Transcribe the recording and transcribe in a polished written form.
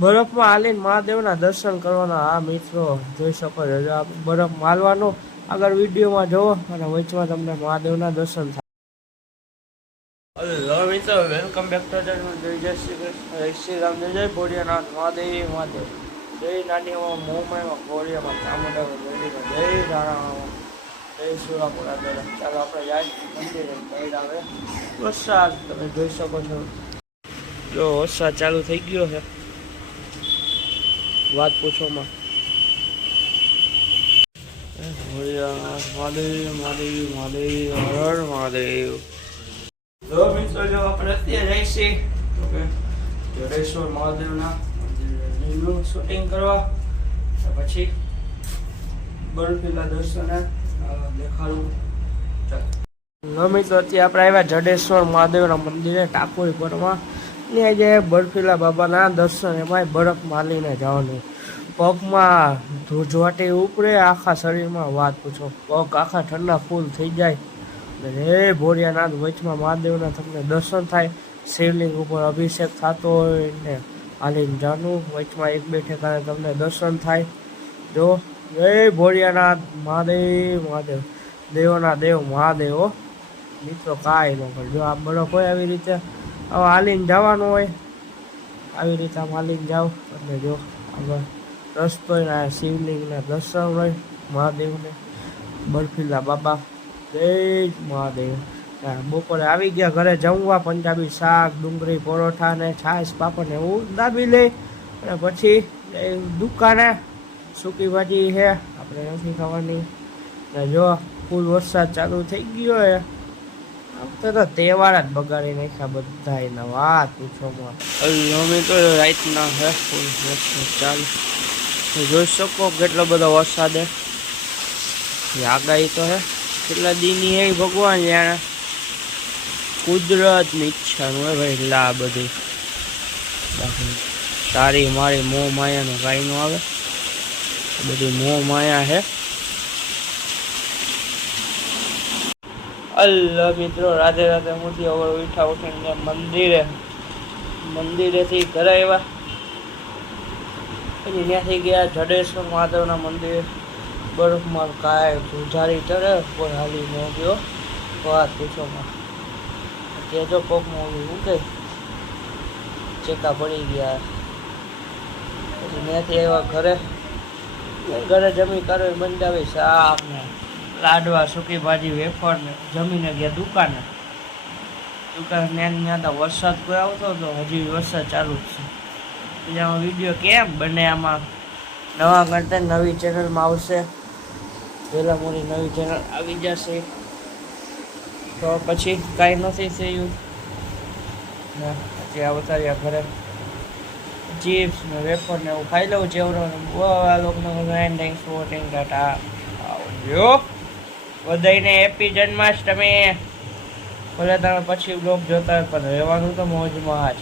બરફમાં હાલીને મહાદેવના દર્શન કરવાના. આ મિત્રો જોઈ શકો છો, આ બરફ માલવાનો આગળ વિડીયોમાં જોવો અને વચમાં તમને મહાદેવના દર્શન થાય. હેલો મિત્રો, વેલકમ બેક ટુ જય શ્રી કૃષ્ણ, જય શ્રી રામ, જય ભોળિયાનાથ, મહાદેવ મહાદેવ, જય નાની મોમાઈમાં ભોળિયામાં ચામુંડા દેવીમાં, જય રાણામાં, જય સુરાપુરા દેવ. ચાલો આપણે જાય મંદિરે. ભેડ આવે વરસાદ તમે જોઈ શકો છો. જો વરસાદ ચાલુ થઈ ગયો છે, વાત પૂછોમાં. ભોળિયાનાથ મહાદેવ મહાદેવ મહાદેવ, હર મહાદેવ. જો મિત્રો, જો આપણે અત્યારે જઈશી જડેશ્વર મહાદેવના મંદિરનું શૂટિંગ કરવા, પછી બરફીલા દર્શને દેખાડું. મિત્રો, અત્યારે આપણે આવ્યા જડેશ્વર મહાદેવના મંદિરે ટાકોરી પરમાં. ત્યાં જે બરફીલા બાબાના દર્શન, એમાં બરફ માલીને જવાનું. પગમાં ધ્રુજવાટી ઉપરે, આખા શરીરમાં વાત પૂછો, પગ આખા ઠંડા ફૂલ થઈ જાય. હે ભોળિયાનાથ, વચમાં મહાદેવના તમને દર્શન થાય. શિવલિંગ ઉપર અભિષેક થતો હોય ને હાલીને જાનું, વચમાં એક બે ઠેકાણે તમને દર્શન થાય. જો જય ભોળિયાનાથ, મહાદેવ મહાદેવ, દેવોના દેવ મહાદેવ. મિત્રો કાંઈ ન કરજો, આ બરફ હોય આવી રીતે હવે હાલીને જવાનું હોય, આવી રીતે આમ હાલીને જાઓ એટલે જો આગળ રસ્તો શિવલિંગના દર્શન હોય, મહાદેવને બરફીલા બાબા. જય મહાદેવ. બપોરે આવી ગયા ઘરે જમવા, પંજાબી શાક, ડુંગળી, પરોઠા ને છાશ પાપડ ને એવું દાબી લે, અને પછી દુકાને સૂકી ભાજી છે આપણે નથી ખાવાની. ને જો ફૂલ વરસાદ ચાલુ થઈ ગયો છે. વખતે તો તહેવાર જ બગાડી નાખ્યા બધા એના, વાત પૂછોમાં. અમે તો રાતના છે ફૂલ વરસાદ ચાલુ, જોઈ શકો કેટલો બધો વરસાદ છે. આગાહી તો હે કેટલા દીની હે ભગવાન જાણે, કુદરતની ઈચ્છાનું હે ભાઈ. લા બધું તારી મારી મોહ માયાનું કાંઈ ન આવે, બધી મોહ માયા હે. અલ્લાહ મિત્રો, રાધે રાધે. મુથી હવે ઉઠીને મંદિરેથી ઘરે આવ્યા, પછી ત્યાંથી ગયા જડેશ્વર મહાદેવના મંદિર. બરફમાં કાંઈ ધુજારી ચડે, કોઈ હાલી ન ગયો, વાત પૂછોમાં. ત્યાં જો પગમાં ઓલું ઉકે ચેકા પડી ગયા. પછી ત્યાંથી આવ્યા ઘરે જમી કરવી બંધાવી, શાક ને લાડવા, સૂકી ભાજી, વેફર ને જમીને ગયા દુકાને. ત્યાં તો વરસાદ કોઈ આવતો હતો, હજી વરસાદ ચાલુ જ છે. પછી આમાં વિડીયો કેમ બને, આમાં નવા કન્ટેન્ટ નવી ચેનલમાં આવશે, પહેલાં મોરી નવી ચેનલ આવી જશે. તો પછી કાંઈ નથી થયું ને પછી અવતાર્યા ઘરે. ચિપ્સ ને વેફર ને એવું ખાઈ લઉં ચેવડો. આ લોકોને થેન્ક્સ ફોર વોચિંગ, ટાટા, આવજો. બધાને હેપી જન્માષ્ટમી. ભલે તમે પછી બ્લોગ જોતા હોય પણ રહેવાનું તો મોજમાં જ.